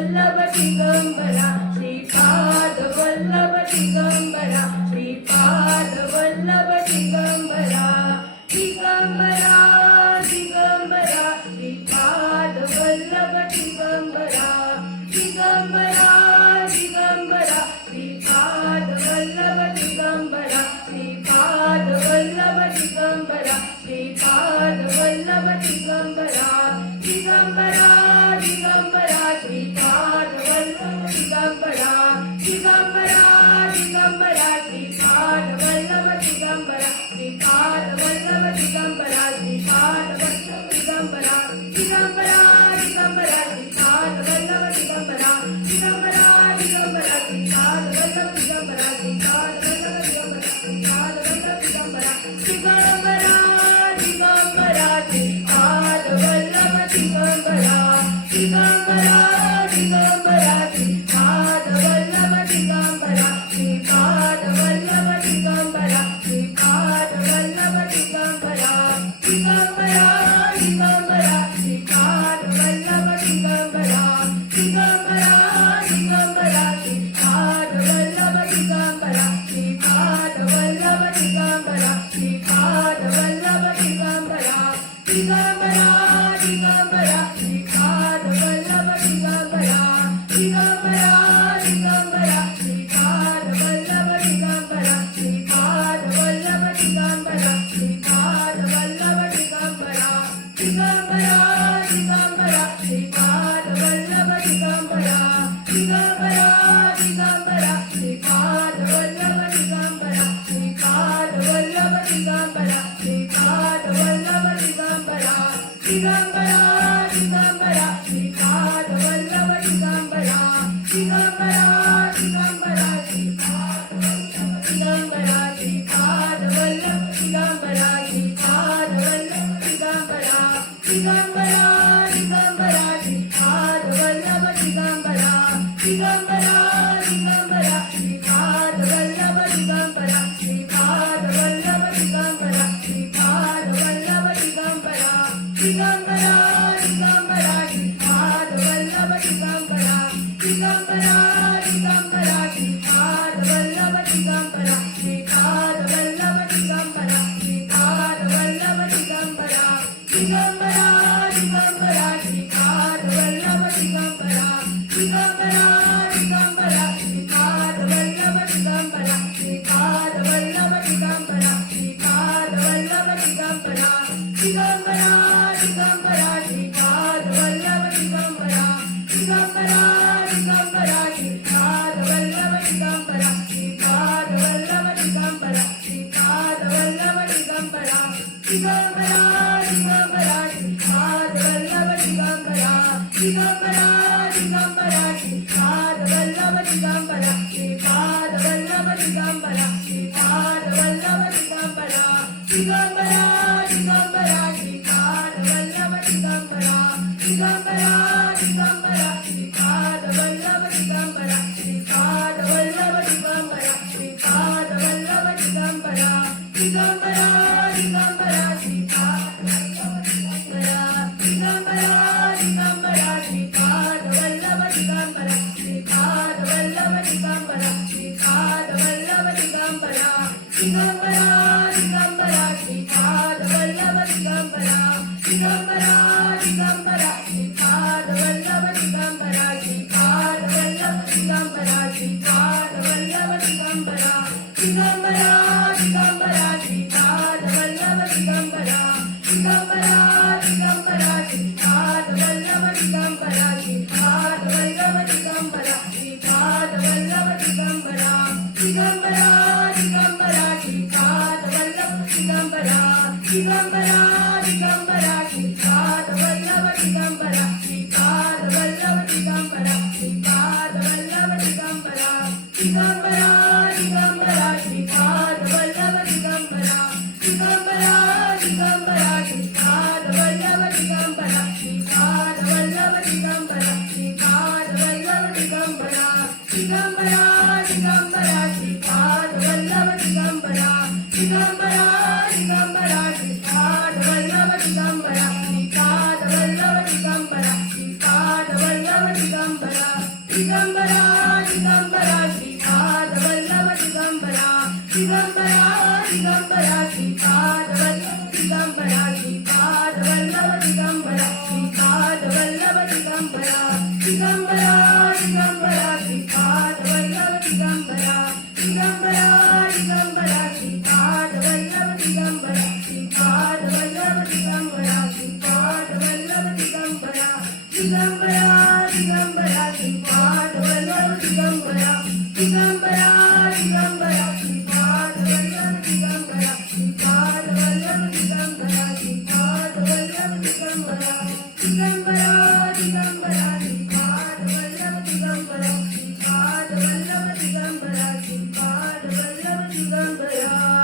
Vallabh Digambara Shripad Vallabh Digambara Shripad Vallabh Digambara Digambara Digambara Shripad Vallabh Digambara Digambara Digambara Shripad Vallabh Digambara Shripad Vallabh Digambara Shripad Vallabh Digambara Digambara Digambara Shripad Vallabh Digambara Digambara Digambara Shripad Vallabh Digambara Shripad Vallabh Digambara Shripad Vallabh Digambara Digambara Digambara Shripad Vallabh Digambara Digambara Digambara Shripad Vallabh Digambara Shripad Vallabh Digambara Shripad Vallabh Digambara Digambara Digambara Shripad Vallabh Digambara Digambara Digambara Shripad Vallabh Digambara Shripad Vallabh Digambara Shripad Vallabh Digambara Digambara Digambara Shripad Vallabh Digambara Digambara Digambara Shripad Vallabh Digambara Shripad Vallabh Digambara Shripad Vallabh Digambara Digambara Digambara Shripad Vallabh Digambara Digambara Digambara Shripad Vallabh Digambara Shripad Vallabh Digambara Shripad Vallabh Digambara Digambara Digambara Shripad Vallabh Digambara Digambara Digambara Shripad Vallabh Digambara Shripad Vallabh Digambara Shripad Vallabh Digambara Digambara Digambara Shripad Vallabh Digambara Digambara Digambara Shripad Vallabh Digambara Shripad Vallabh Digambara Shripad Vallabh Digambara Digambara Digambara Shripad Vallabh Digambara Digambara Digambara Shripad Vallabh Digambara Shripad Vallabh Digambara Shripad Vallabh Digambara Digambara Digambara Shripad Vallabh Digambara Digambara Digambara Shripad Vallabh Digambara Shripad Vallabh Digambara Shripad Vallabh Digambara Digambara Digambara Shripad Vallabh Digambara Digambara Digambara Shripad Vallabh Digambara Shripad Vallabh Digambara Shripad Vallabh Digambara Digambara Digambara Shripad Vallabh Digambara Digambara Digambara Shripad Vallabh Digambara Shripad Vallabh Digambara Shripad Vallabh Digambara Digambara Digambara Shripad Vallabh Digambara Digambara Digambara Shripad Vallabh Digambara Shripad Vallabh Digambara Shripad Vallabh Digambara Digambara Digambara Shripad Vallabh Digambara Digambara Digambara Shripad Vallabh Digambara Shripad Vallabh Digambara Shripad Vallabh Digambara Digambara Digambara Shripad Vallabh Digambara Digambara Digambara Shripad Vallabh Digambara Shripad Vallabh Digambara Shripad Vallabh Digambara Digambara Digambara Shripad Vallabh Digambara Digambara Digambara Shripad Vallabh Digambara Shripad Vallabh Digambara Shripad Vallabh Digambara Digambara Digambara Shripad Vallabh Digambara Digambara Digambara Shripad Vallabh Digambara Shripad Vallabh Digambara Shripad Vallabh Digambara Digambara Digambara Shripad Vallabh Digambara Digambara Digambara Shripad Vallabh Digambara Shripad Vallabh Digambara Shripad Vallabh Digambara Digambara Digambara Shripad Vallabh Digambara Digambara Digambara Shripad Vallabh Digambara Shripad Vallabh Digambara Shripad Vallabh Digambara Digambara Digambara Shripad Vallabh Digambara Digambara Digambara Shripad Vallabh Digambara Shripad Vallabh Digambara Shripad Vallabh Digambara Digambara Digambara Shripad Vallabh Digambara Digambara Digambara Shripad Vallabh Digambara Shripad Vallabh Digambara Shripad Vallabh Digambara Digambara Digambara